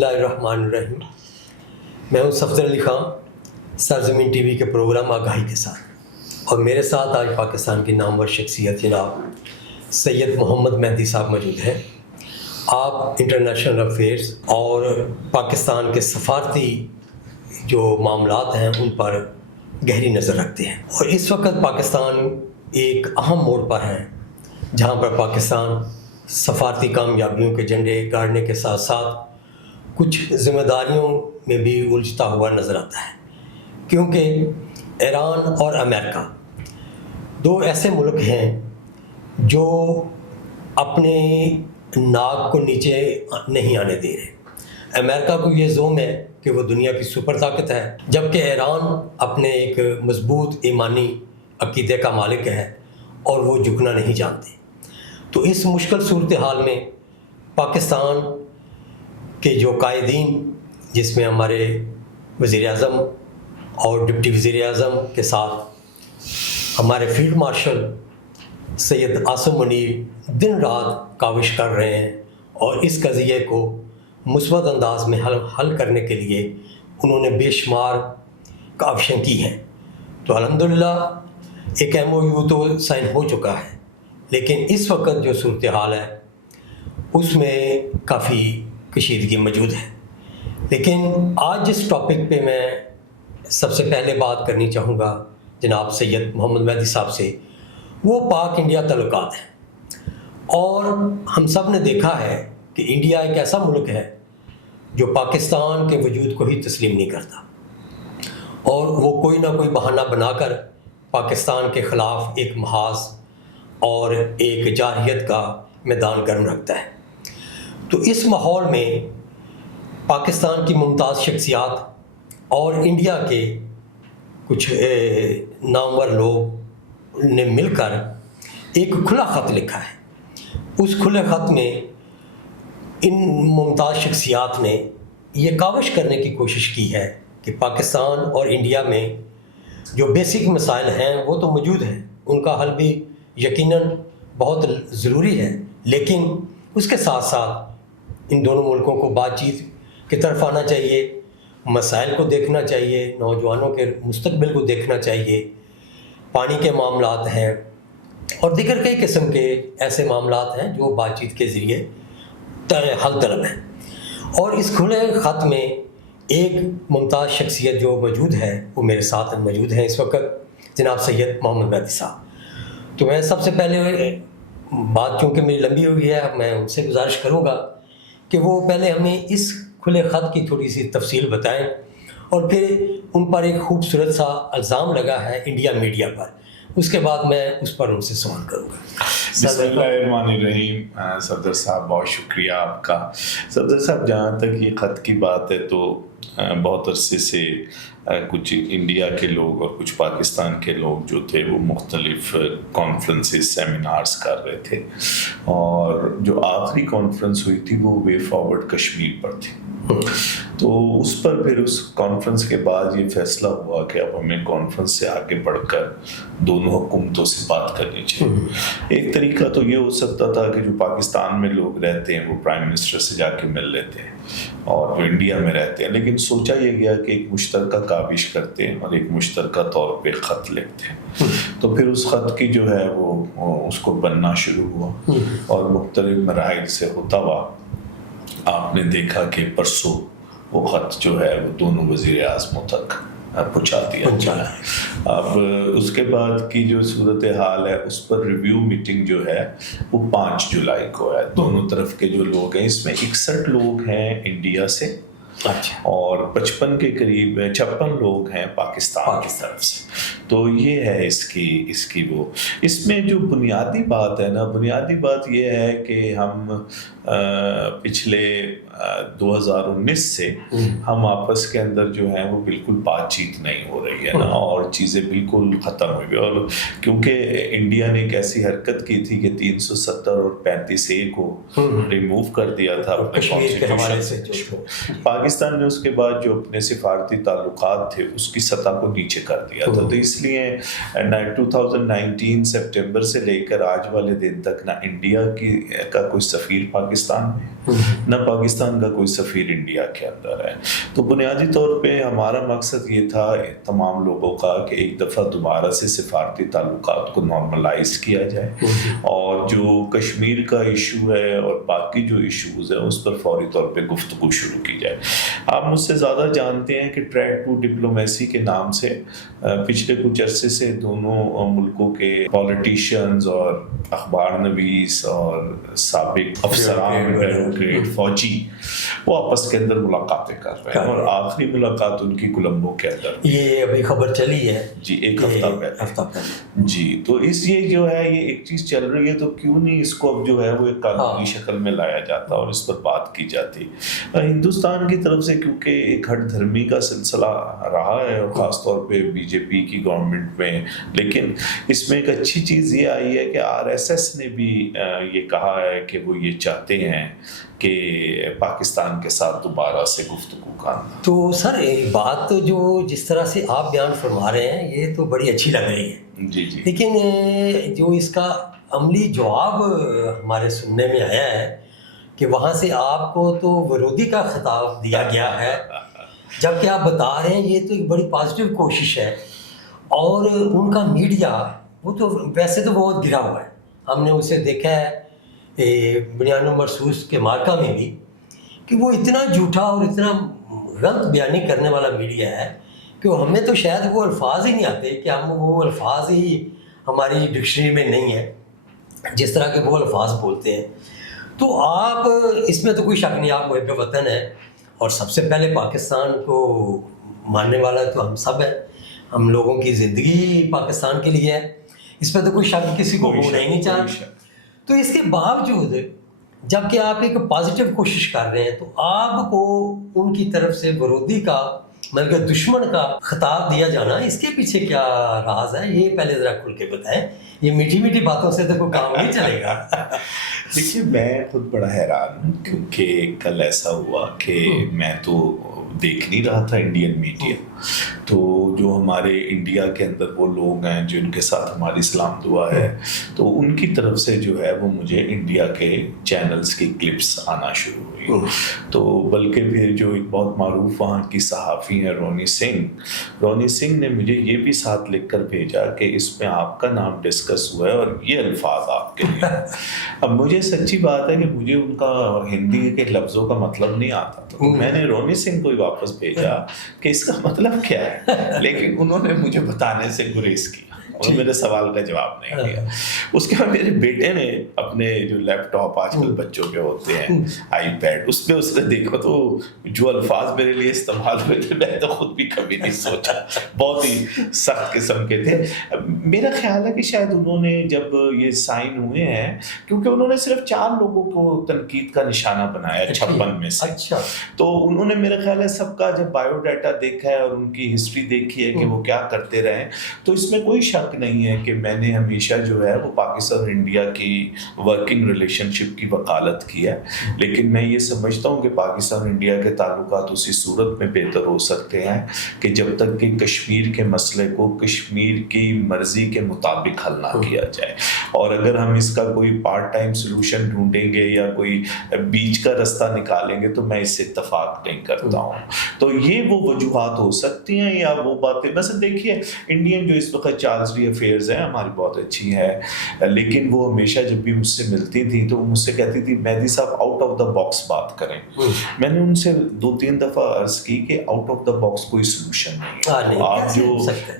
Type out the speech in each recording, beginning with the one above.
اللہ الرحمن الرحیم. میں ہوں صفدر علی خان سرزمین ٹی وی کے پروگرام آگاہی کے ساتھ, اور میرے ساتھ آج پاکستان کی نامور شخصیت جناب سید محمد مہدی صاحب موجود ہیں. آپ انٹرنیشنل افیئرز اور پاکستان کے سفارتی جو معاملات ہیں ان پر گہری نظر رکھتے ہیں, اور اس وقت پاکستان ایک اہم موڑ پر ہے جہاں پر پاکستان سفارتی کامیابیوں کے جھنڈے گاڑنے کے ساتھ ساتھ کچھ ذمہ داریوں میں بھی الجھتا ہوا نظر آتا ہے, کیونکہ ایران اور امریکہ دو ایسے ملک ہیں جو اپنے ناک کو نیچے نہیں آنے دے رہے. امریکہ کو یہ زوم ہے کہ وہ دنیا کی سپر طاقت ہے, جبکہ ایران اپنے ایک مضبوط ایمانی عقیدے کا مالک ہے اور وہ جھکنا نہیں جانتے. تو اس مشکل صورتحال میں پاکستان کے جو قائدین, جس میں ہمارے وزیر اعظم اور ڈپٹی وزیر اعظم کے ساتھ ہمارے فیلڈ مارشل سید عاصم منیر دن رات کاوش کر رہے ہیں, اور اس قضیے کو مثبت انداز میں حل کرنے کے لیے انہوں نے بے شمار کاوشیں کی ہیں. تو الحمدللہ ایک MOU تو سائن ہو چکا ہے, لیکن اس وقت جو صورتحال ہے اس میں کافی کشیدگی موجود ہے. لیکن آج جس ٹاپک پہ میں سب سے پہلے بات کرنی چاہوں گا جناب سید محمد مہدی صاحب سے, وہ پاک انڈیا تعلقات ہیں. اور ہم سب نے دیکھا ہے کہ انڈیا ایک ایسا ملک ہے جو پاکستان کے وجود کو ہی تسلیم نہیں کرتا, اور وہ کوئی نہ کوئی بہانہ بنا کر پاکستان کے خلاف ایک محاذ اور ایک جارحیت کا میدان گرم رکھتا ہے. تو اس ماحول میں پاکستان کی ممتاز شخصیات اور انڈیا کے کچھ نامور لوگ نے مل کر ایک کھلا خط لکھا ہے. اس کھلے خط میں ان ممتاز شخصیات نے یہ کاوش کرنے کی کوشش کی ہے کہ پاکستان اور انڈیا میں جو بیسک مسائل ہیں وہ تو موجود ہیں, ان کا حل بھی یقیناً بہت ضروری ہے, لیکن اس کے ساتھ ساتھ ان دونوں ملکوں کو بات چیت کی طرف آنا چاہیے, مسائل کو دیکھنا چاہیے, نوجوانوں کے مستقبل کو دیکھنا چاہیے, پانی کے معاملات ہیں اور دیگر کئی قسم کے ایسے معاملات ہیں جو بات چیت کے ذریعے حل طلب ہیں. اور اس کھلے خط میں ایک ممتاز شخصیت جو موجود ہے وہ میرے ساتھ موجود ہیں اس وقت, جناب سید محمد مہدی صاحب. تو میں سب سے پہلے بات چونکہ میری لمبی ہوئی ہے, میں ان سے گزارش کروں گا کہ وہ پہلے ہمیں اس کھلے خط کی تھوڑی سی تفصیل بتائیں, اور پھر ان پر ایک خوبصورت سا الزام لگا ہے انڈیا میڈیا پر, اس کے بعد میں اس پر ان سے سوال کروں گا. بسم اللہ الرحمن الرحیم. صفدر صاحب بہت شکریہ آپ کا. صفدر صاحب جہاں تک یہ خط کی بات ہے تو بہت عرصے سے کچھ انڈیا کے لوگ اور کچھ پاکستان کے لوگ جو تھے وہ مختلف کانفرنسز سیمینارز کر رہے تھے, اور جو آخری کانفرنس ہوئی تھی وہ وے فارورڈ کشمیر پر تھی. تو اس پر پھر اس کانفرنس کے بعد یہ فیصلہ ہوا کہ اب ہمیں کانفرنس سے آگے بڑھ کر دونوں حکومتوں سے بات کرنی چاہیے. ایک طریقہ تو یہ ہو سکتا تھا کہ جو پاکستان میں لوگ رہتے ہیں وہ پرائم منسٹر سے جا کے مل لیتے ہیں, اور جو انڈیا میں رہتے ہیں, لیکن سوچا یہ گیا کہ ایک مشترکہ کاوش کرتے ہیں اور ایک مشترکہ طور پہ خط لکھتے ہیں. تو پھر اس خط کی جو ہے وہ اس کو بننا شروع ہوا, اور مختلف مراحل سے ہوتا ہوا آپ نے دیکھا کہ پرسوں وہ خط جو ہے وہ دونوں وزیر اعظموں تک پہنچا دیا. اب اس کے بعد کی جو صورتحال ہے اس پر ریویو میٹنگ جو ہے وہ 5 جولائی کو ہے. دونوں طرف کے جو لوگ ہیں اس میں 61 لوگ ہیں انڈیا سے, اور 55 کے قریب 56 لوگ ہیں پاکستان کی طرف سے. تو یہ ہے اس کی وہ. اس میں جو بنیادی بات ہے نا, بنیادی بات یہ ہے کہ ہم پچھلے 2019 سے ہم آپس کے اندر جو ہیں وہ بالکل بات چیت نہیں ہو رہی ہے نا, اور چیزیں بالکل ختم ہوئی. اور کیونکہ انڈیا نے ایک ایسی حرکت کی تھی کہ 370 اور 35A کو ریموو کر دیا تھا اپنے کانسٹیٹیوشن سے. پاکستان نے اس کے بعد جو اپنے سفارتی تعلقات تھے اس کی سطح کو نیچے کر دیا تھا. تو اس لیے 2019 سپٹمبر سے لے کر آج والے دن تک نہ انڈیا کا کوئی سفیر پاکستان میں نہ پاکستان کا کوئی سفیر انڈیا کے اندر ہے. تو بنیادی طور پہ ہمارا مقصد یہ تھا تمام لوگوں کا کہ ایک دفعہ دوبارہ سے سفارتی تعلقات کو نارملائز کیا جائے اور جو کشمیر کا ایشو ہے اور باقی جو ایشوز ہیں اس پر فوری طور پہ گفتگو شروع کی جائے. آپ مجھ سے زیادہ جانتے ہیں کہ ٹریک ٹو ڈپلومیسی کے نام سے پچھلے کچھ عرصے سے دونوں ملکوں کے پولیٹیشینز اور اخبار نویس اور سابق افسران بیوروکریٹ فوجی وہ آپس کے اندر ملاقاتیں کر رہے ہیں اور آخری ملاقات ان کی کولمبو کے اندر یہ ابھی خبر چلی ہے جی ایک ہفتہ پہلے جی. تو اس یہ جو ہے یہ ایک چیز چل رہی ہے تو کیوں نہیں اس کو اب جو ہے وہ ایک قانونی شکل میں لایا جاتا اور اس پر بات کی جاتی. ہندوستان کی طرف سے کیونکہ ایک ہٹ دھرمی کا سلسلہ رہا ہے اور خاص طور پہ بی جے پی کی گورنمنٹ میں, لیکن اس میں ایک اچھی چیز یہ آئی ہے کہ آر ایس ایس نے بھی یہ کہا ہے کہ وہ یہ چاہتے ہیں کہ پاکستان کے ساتھ دوبارہ سے گفتگو کرنا. تو سر ایک بات تو جو جس طرح سے آپ بیان فرما رہے ہیں یہ تو بڑی اچھی لگ رہی ہے جی جی, لیکن جو اس کا عملی جواب ہمارے سننے میں آیا ہے کہ وہاں سے آپ کو تو ورودی کا خطاب دیا گیا ہے, جبکہ آپ بتا رہے ہیں یہ تو ایک بڑی پازیٹیو کوشش ہے. اور ان کا میڈیا وہ تو ویسے تو بہت گرا ہوا ہے, ہم نے اسے دیکھا ہے بنیانو مرصوص کے مارکا میں بھی کہ وہ اتنا جھوٹا اور اتنا غلط بیانی کرنے والا میڈیا ہے کہ ہمیں تو شاید وہ الفاظ ہی نہیں آتے کہ ہم وہ الفاظ ہی ہماری ڈکشنری میں نہیں ہے جس طرح کے وہ الفاظ بولتے ہیں. تو آپ اس میں تو کوئی شک نہیں, آپ محب وطن ہیں اور سب سے پہلے پاکستان کو ماننے والا تو ہم سب ہیں, ہم لوگوں کی زندگی پاکستان کے لیے ہے, اس پہ تو کوئی شک کسی کو ہونا ہی نہیں چاہتا. تو اس کے باوجود جب کہ آپ ایک پازیٹیو کوشش کر رہے ہیں تو آپ کو ان کی طرف سے ورودی کا مطلب دشمن کا خطاب دیا جانا, اس کے پیچھے کیا راز ہے یہ پہلے ذرا کھل کے بتائیں. یہ میٹھی میٹھی باتوں سے تو کوئی کام نہیں چلے گا. دیکھیے میں خود بڑا حیران ہوں کیونکہ کل ایسا ہوا کہ میں تو دیکھ نہیں رہا تھا انڈین میڈیا, تو جو ہمارے انڈیا کے اندر وہ لوگ ہیں جن کے ساتھ ہماری سلام دعا ہے تو ان کی طرف سے جو ہے وہ مجھے انڈیا کے چینلز کی کلپس آنا شروع ہوئی. تو بلکہ پھر جو ایک بہت معروف وہاں کی صحافی ہیں رونی سنگھ نے مجھے یہ بھی ساتھ لکھ کر بھیجا کہ اس میں آپ کا نام ڈسکس ہوا ہے اور یہ الفاظ آپ کے لیے. اب مجھے سچی بات ہے کہ مجھے ان کا ہندی کے لفظوں کا مطلب نہیں آتا, تو میں نے رونی سنگھ کو واپس بھیجا کہ اس کا مطلب کیا ہے, لیکن انہوں نے مجھے بتانے سے گریز کی, انہوں نے میرے سوال کا جواب نہیں دیا. اس کے بعد میرے بیٹے نے اپنے جو لیپ ٹاپ آج کل بچوں کے ہوتے ہیں آئی پیڈ, اس پہ اس نے دیکھا تو جو الفاظ میرے لیے استعمال ہوئے تھے میں تو خود بھی کبھی نہیں سوچا, بہت ہی سخت قسم کے تھے. میرا خیال ہے کہ شاید انہوں نے جب یہ سائن ہوئے ہیں کیونکہ انہوں نے صرف 4 لوگوں کو تنقید کا نشانہ بنایا 56 میں سے, تو انہوں نے میرا خیال ہے سب کا جب بایو ڈیٹا دیکھا ہے اور ان کی ہسٹری دیکھی ہے کہ وہ کیا کرتے رہے, تو اس میں کوئی شک نہیں ہے کہ میں نے ہمیشہ جو ہے وہ پاکستان اور انڈیا کی ورکنگ ریلیشن شپ کی وکالت کی ہے. لیکن میں یہ سمجھتا ہوں کہ پاکستان اور انڈیا کے تعلقات اسی صورت میں بہتر ہو سکتے ہیں کہ جب تک کہ کشمیر کے مسئلے کو کشمیر کی مرضی کے مطابق حل نہ کیا جائے, اور اگر ہم اس کا کوئی پارٹ ٹائم سلوشن ڈھونڈیں گے یا کوئی بیچ کا رستہ نکالیں گے تو میں اس سے اتفاق نہیں کرتا ہوں. تو یہ وہ وجوہات ہو سکتی ہیں یا وہ باتیں, بس دیکھیے انڈین جو اس وقت چارلسری افیئرز ہیں ہماری بہت اچھی ہے, لیکن وہ ہمیشہ جب بھی مجھ سے ملتی تھی تو وہ مجھ سے کہتی تھی مہدی صاحب آؤٹ آف دا باکس بات کریں. میں نے ان سے 2-3 دفعہ عرض کی کہ آؤٹ آف دا باکس کوئی سلوشن نہیں ہے. آپ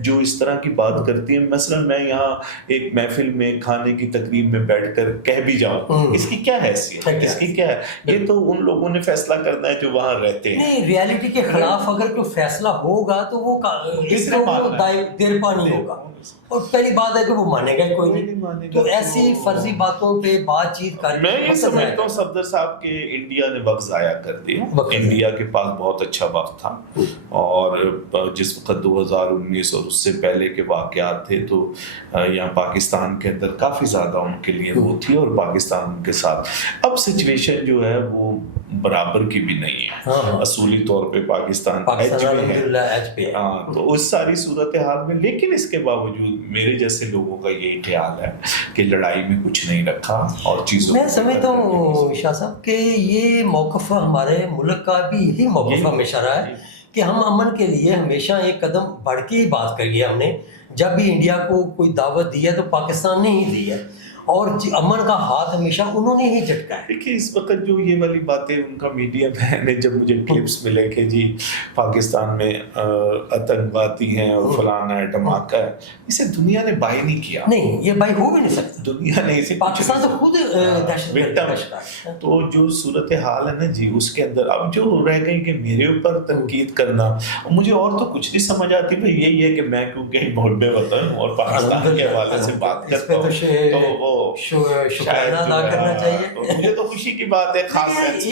جو اس طرح کی بات کرتی ہیں, مثلا میں یہاں ایک محفل میں کھانے کی تقریب میں بیٹھ کر کہہ بھی جاؤں, اس کی کیا حیثیت ہے, اس کی کیا ہے, یہ تو ان لوگوں نے فیصلہ کرنا ہے جو وہاں رہتے ہیں. نہیں, ریالٹی کے خلاف اگر کوئی فیصلہ ہوگا تو وہ دیر پا نہیں ہوگا, اور پہلی بات ہے کہ وہ مانے گا کوئی نہیں. تو ایسی فرضی باتوں پہ بات چیت کر, میں یہ سمجھتا ہوں صفدر صاحب کہ انڈیا نے وقت ضائع کر دیا. انڈیا کے پاس بہت اچھا وقت تھا, اور جس وقت 2019 اور اس سے پہلے کے واقعات تھے تو یہاں پاکستان کے اندر کافی زیادہ ان کے لیے وہ تھی, اور پاکستان کے ساتھ اب سچویشن جو ہے وہ برابر کی بھی نہیں ہے. اصولی طور پہ پاکستان ایج پہ ہے, تو اس ساری صورتحال میں, لیکن اس کے باوجود باوجود میرے جیسے لوگوں کا یہی خیال ہے کہ لڑائی میں کچھ نہیں رکھا اور چیزوں میں سمجھتا ہوں شاہ صاحب کہ یہ موقف ہمارے ملک کا بھی یہی موقف ہمیشہ رہا ہے کہ ہم امن کے لیے ہمیشہ ایک قدم بڑھ کے ہی بات کری ہے. ہم نے جب بھی انڈیا کو کوئی دعوت دی ہے تو پاکستان نے ہی دی ہے, اور امن کا ہاتھ ہمیشہ انہوں نے ہی جھٹکا ہے. دیکھیے اس وقت جو یہ والی باتیں ان کا میڈیا میں جب مجھے کلپس ملے کہ جی پاکستان میں آتنکوادی ہیں اور فلانا ہے دھماکہ ہے, اسے دنیا نے بائی نہیں کیا. نہیں, یہ بائی ہو بھی نہیں سکتا. دنیا نے اسے پاکستان تو خود دہشت گرد. تو جو صورتحال ہے نا جی اس کے اندر اب جو رہ گئی کہ میرے اوپر تنقید کرنا, مجھے اور تو کچھ نہیں سمجھ آتی. بھائی یہی ہے کہ میں کیونکہ محب وطن ہوں اور پاکستان کے حوالے سے بات کرتا ہوں تو وہ شکرانہ ادا کرنا چاہیے. مجھے تو خوشی کی بات ہے خاص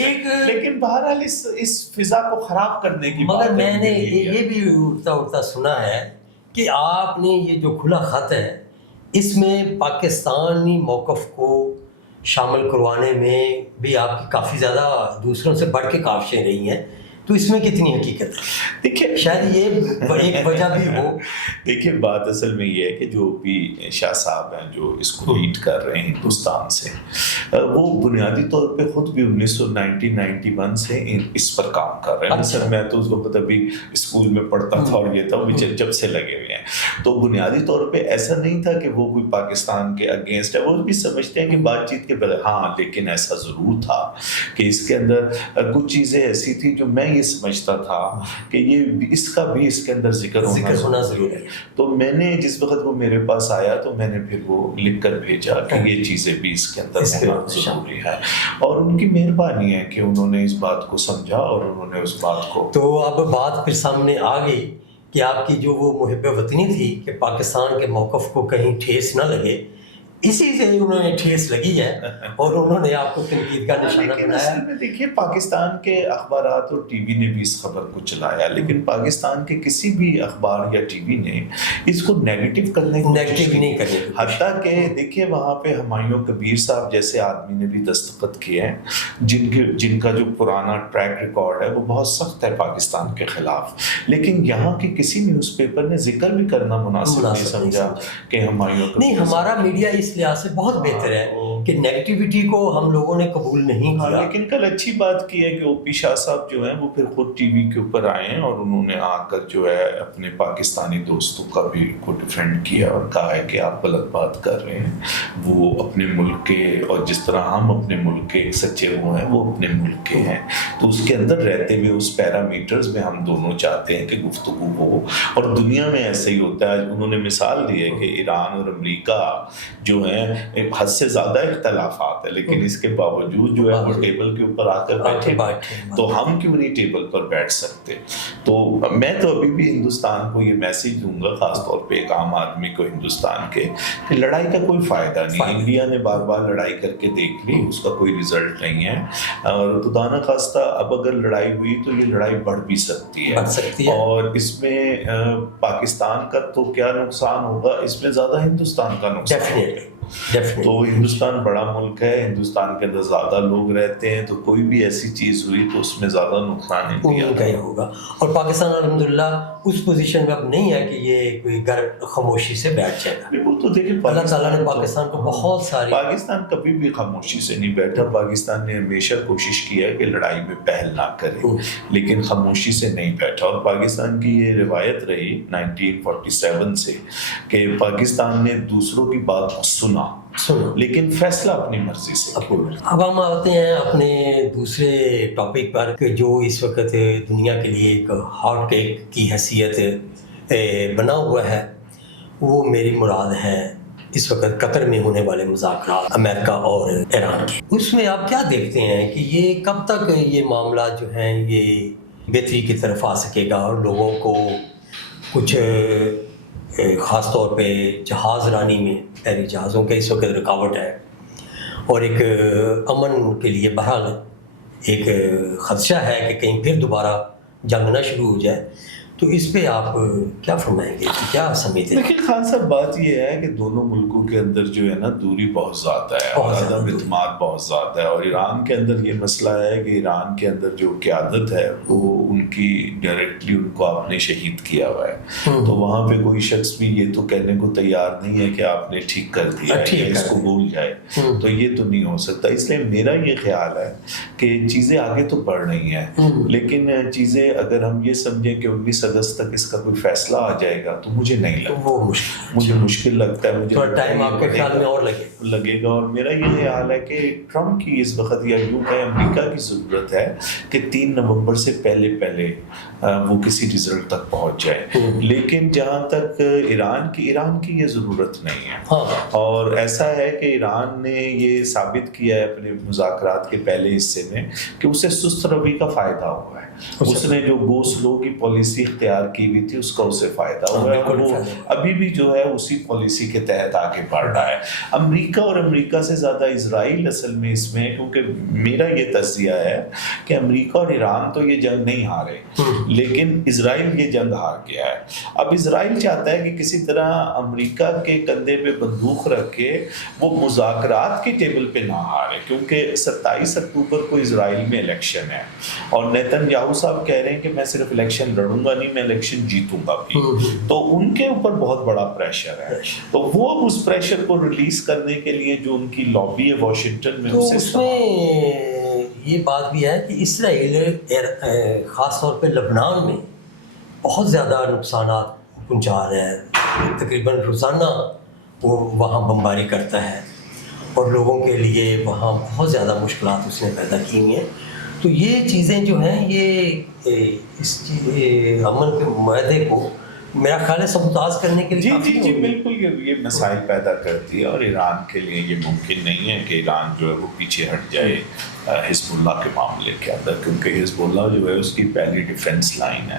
لیکن بہرحال اس فضا کو خراب کرنے کی بات ہے. مگر میں نے یہ بھی اڑتا سنا ہے کہ آپ نے یہ جو کھلا خط ہے اس میں پاکستانی موقف کو شامل کروانے میں بھی آپ کی کافی زیادہ دوسروں سے بڑھ کے کاوشیں رہی ہیں, تو اس میں کتنی حقیقت ہے؟ دیکھیے شاید یہ ایک وجہ بھی ہو. دیکھیے بات اصل میں یہ ہے کہ جو بھی شاہ صاحب ہیں جو اس کو لیڈ کر رہے ہیں ہندوستان سے, وہ بنیادی طور پہ خود بھی 1991 سے اس پر کام کر رہے ہیں. سر میں تو اس وقت ابھی اسکول میں پڑھتا تھا اور یہ تھا جب سے لگے ہوئے ہیں. تو بنیادی طور پہ ایسا نہیں تھا کہ وہ کوئی پاکستان کے اگینسٹ ہے, وہ بھی سمجھتے ہیں کہ بات چیت کے بغیر. ہاں لیکن ایسا ضرور تھا کہ اس کے اندر کچھ چیزیں ایسی تھی جو میں یہ سمجھتا تھا کہ یہ اس کا بھی اس کے اندر ذکر ہونا ضروری ہے. تو میں نے جس وقت وہ میرے پاس آیا تو میں نے پھر وہ لکھ کر بھیجا کہ یہ چیزیں بھی اس کے اندر ہونا ضروری ہے, اور ان کی مہربانی ہے کہ انہوں نے اس بات کو سمجھا اور انہوں نے اس بات کو. تو اب بات پھر سامنے آ گئی کہ آپ کی جو وہ محب وطنی تھی کہ پاکستان کے موقف کو کہیں ٹھیس نہ لگے, اسی سے انہوں نے ٹھیس لگی ہے اور انہوں نے آپ کو تنقید کا نشانہ بنایا. دیکھیے پاکستان کے اخبارات اور ٹی وی نے بھی اس خبر کو چلایا, لیکن پاکستان کے کسی بھی اخبار یا ٹی وی نے اس کو نیگیٹو کرنے کی نیگیٹو نہیں کرنے, حتیٰ کہ دیکھیے وہاں پہ ہمایوں کبیر صاحب جیسے آدمی نے بھی دستخط کیے ہیں جن کا جو پرانا ٹریک ریکارڈ ہے وہ بہت سخت ہے پاکستان کے خلاف, لیکن یہاں کے کسی نیوز پیپر نے ذکر بھی کرنا مناسب نہیں سمجھا کہ ہمایوں نہیں. ہمارا میڈیا اس لحاظ سے بہت بہتر ہے کہ نیگیٹیوٹی کو ہم لوگوں نے قبول نہیں کیا. لیکن کل اچھی بات کی ہے کہ او پی شاہ صاحب جو ہیں وہ پھر خود ٹی وی کے اوپر آئے ہیں اور انہوں نے آ کر جو ہے اپنے پاکستانی دوستوں کا بھی کو ڈیفینڈ کیا اور کہا ہے کہ آپ غلط بات کر رہے ہیں. وہ اپنے ملک کے, اور جس طرح ہم اپنے ملک کے سچے ہوئے ہیں وہ اپنے ملک کے ہیں, تو اس کے اندر رہتے ہوئے اس پیرامیٹرز میں ہم دونوں چاہتے ہیں کہ گفتگو ہو, اور دنیا میں ایسے ہی ہوتا ہے. انہوں نے مثال دی ہے کہ ایران اور امریکہ جو ہیں حد سے زیادہ اختلافات ہے, لیکن اس کے باوجود جو ہے وہ ٹیبل کے اوپر آ کر بیٹھے, تو ہم کیوں نہیں ٹیبل پر بیٹھ سکتے. تو میں تو ابھی بھی ہندوستان کو یہ میسیج دوں گا, خاص طور پہ ایک عام آدمی کو ہندوستان کے, کہ لڑائی کا کوئی فائدہ نہیں. انڈیا نے بار بار لڑائی کر کے دیکھ لی, اس کا کوئی رزلٹ نہیں ہے, اور خدا نہ خواستہ اب اگر لڑائی ہوئی تو یہ لڑائی بڑھ بھی سکتی ہے, اور اس میں پاکستان کا تو کیا نقصان ہوگا, اس میں زیادہ ہندوستان کا نقصان ہوگا. تو ہندوستان بڑا ملک ہے, ہندوستان کے اندر زیادہ لوگ رہتے ہیں, تو کوئی بھی ایسی چیز ہوئی تو اس میں زیادہ نقصان ہی ہوگا. اور پاکستان الحمدللہ اس پوزیشن میں اب نہیں ہے کہ یہ کوئی گھر خاموشی سے بیٹھ جائے گا. وہ تو دیکھیں اللہ تعالیٰ نے پاکستان کو بہت ساری, پاکستان کبھی بھی خاموشی سے نہیں بیٹھا. پاکستان نے ہمیشہ کوشش کی ہے کہ لڑائی میں پہل نہ کرے, لیکن خاموشی سے نہیں بیٹھا. اور پاکستان کی یہ روایت رہی 1947 سے کہ پاکستان نے دوسروں کی بات کو سنا, لیکن فیصلہ اپنی مرضی سے. اب ہم آتے ہیں اپنے دوسرے ٹاپک پر کہ جو اس وقت دنیا کے لیے ایک ہاٹ کیک کی حیثیت بنا ہوا ہے, وہ میری مراد ہے اس وقت قطر میں ہونے والے مذاکرات امریکہ اور ایران کے. اس میں آپ کیا دیکھتے ہیں کہ یہ کب تک یہ معاملات جو ہیں یہ بہتری کی طرف آ سکے گا, اور لوگوں کو کچھ خاص طور پہ جہاز رانی میں بحری جہازوں کے اس وقت رکاوٹ ہے, اور ایک امن کے لیے بہرحال ایک خدشہ ہے کہ کہیں پھر دوبارہ جنگ نہ شروع ہو جائے, تو اس پہ آپ کیا فرمائیں گے، کیا سمجھتے ہیں؟ دیکھیے خان صاحب، بات یہ ہے کہ دونوں ملکوں کے اندر جو ہے نا دوری بہت زیادہ ہے اور عدم اعتماد بہت زیادہ ہے، اور ایران کے اندر یہ مسئلہ ہے کہ ایران کے اندر جو قیادت ہے وہ ان کی ڈائریکٹلی ان کو آپ نے شہید کیا ہوا ہے، تو وہاں پہ کوئی شخص بھی یہ تو کہنے کو تیار نہیں ہے کہ آپ نے ٹھیک کر دیا ہے یا اس کو بھول جائے، تو یہ تو نہیں ہو سکتا۔ اس لیے میرا یہ خیال ہے کہ چیزیں آگے تو بڑھ رہی ہیں، لیکن چیزیں اگر ہم یہ سمجھیں کہ 19 اگست تک اس کا کوئی فیصلہ آ جائے گا تو مجھے نہیں لگتا، مجھے مشکل لگتا ہے، مجھے تھوڑا ٹائم آپ کے خیال میں اور لگے گا۔ اور میرا یہ خیال ہے کہ ٹرمپ کی اس وقت یا یوں کہ امریکہ کی ضرورت ہے کہ 3 نومبر سے پہلے وہ کسی رزلٹ تک پہنچ جائے، لیکن جہاں تک ایران کی یہ ضرورت نہیں ہے، اور ایسا ہے کہ ایران نے یہ ثابت کیا ہے اپنے مذاکرات کے پہلے حصے میں کہ اسے سست روی کا فائدہ ہوا ہے، اس نے جو گو سلو کی پالیسی اختیار کی ہوئی تھی اس کا اسے فائدہ ہوا ہے، اور وہ ابھی بھی جو ہے اسی پالیسی کے تحت آگے بڑھ رہا ہے۔ امریکہ اور امریکہ سے زیادہ اسرائیل اصل میں اس میں، کیونکہ میرا یہ تجزیہ ہے کہ امریکہ اور ایران تو یہ جنگ نہیں ہارے، لیکن اسرائیل یہ جنگ ہار گیا ہے۔ اب اسرائیل چاہتا ہے کہ کسی طرح امریکہ کے کندھے پہ بندوق رکھ کے وہ مذاکرات کی ٹیبل پہ نہ ہارے، کیونکہ 27 اکتوبر کو اسرائیل میں الیکشن ہے، اور نیتن یاہو صاحب کہہ رہے ہیں کہ میں صرف الیکشن لڑوں گا نہیں، میں الیکشن جیتوں گا بھی، تو ان کے اوپر بہت بڑا پریشر ہے، تو وہ اس پریشر کو ریلیز کرنے کے لیے جو ان کی لابی ہے واشنگٹن میں، اس میں یہ بات بھی ہے کہ اسرائیل خاص طور پہ لبنان میں بہت زیادہ نقصانات پہنچا رہا ہے، تقریباً روزانہ وہ وہاں بمباری کرتا ہے اور لوگوں کے لیے وہاں بہت زیادہ مشکلات اس نے پیدا کی ہوئی ہیں۔ تو یہ چیزیں جو ہیں یہ اس امن کے معاہدے کو میرا خیال ہے سبوتاژ کرنے کے لیے جی بالکل یہ مسائل پیدا کرتی ہے، اور ایران کے لیے یہ ممکن نہیں ہے کہ ایران جو ہے وہ پیچھے ہٹ جائے حزب اللہ کے معاملے کے اندر، کیونکہ حزب اللہ جو ہے اس کی پہلی ڈیفنس لائن ہے،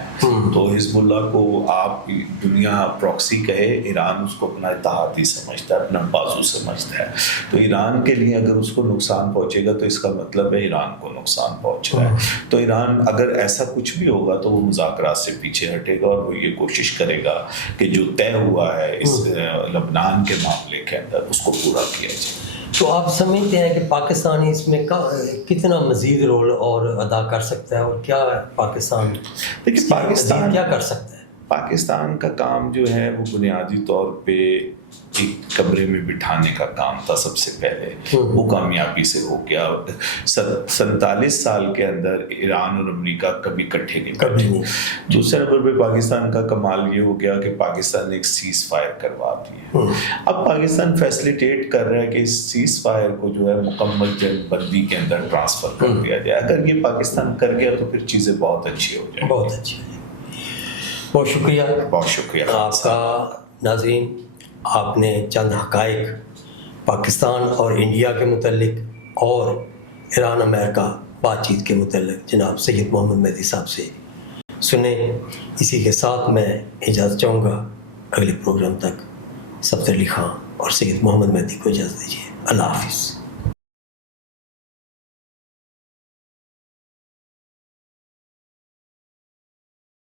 تو حزب اللہ کو آپ دنیا پراکسی کہے، ایران اس کو اپنا اتحادی سمجھتا ہے، اپنا بازو سمجھتا ہے، تو ایران کے لیے اگر اس کو نقصان پہنچے گا تو اس کا مطلب ہے ایران کو نقصان پہنچ رہا ہے، تو ایران اگر ایسا کچھ بھی ہوگا تو وہ مذاکرات سے پیچھے ہٹے گا اور وہ یہ کوشش کرے گا کہ جو طے ہوا ہے اس لبنان کے معاملے کے اندر اس کو پورا کیا جائے۔ تو آپ سمجھتے ہیں کہ پاکستان اس میں کتنا مزید رول اور ادا کر سکتا ہے، اور کیا پاکستان کیا کر سکتا ہے؟ پاکستان کا کام جو ہے وہ بنیادی طور پہ ایک کمرے میں بٹھانے کا کام تھا سب سے پہلے، وہ کامیابی سے ہو گیا۔ 47 سال کے اندر ایران اور امریکہ کبھی اکٹھے نہیں بیٹھے۔ دوسرے نمبر پہ پاکستان کا کمال یہ ہو گیا کہ پاکستان نے ایک سیز فائر کروا دی ہے۔ اب پاکستان فیسلیٹیٹ کر رہا ہے کہ اس سیز فائر کو جو ہے مکمل جنگ بندی کے اندر ٹرانسفر کر دیا جائے۔ اگر یہ پاکستان کر گیا تو پھر چیزیں بہت اچھی ہو جائیں، بہت اچھی ہو جائیں۔ بہت شکریہ، بہت شکریہ آپ کا۔ ناظرین، آپ نے چند حقائق پاکستان اور انڈیا کے متعلق اور ایران امریکہ بات چیت کے متعلق جناب سید محمد مہدی صاحب سے سنیں۔ اسی کے ساتھ میں اجازت چاہوں گا، اگلے پروگرام تک صفدر علی خان اور سید محمد مہدی کو اجازت دیجیے۔ اللہ حافظ۔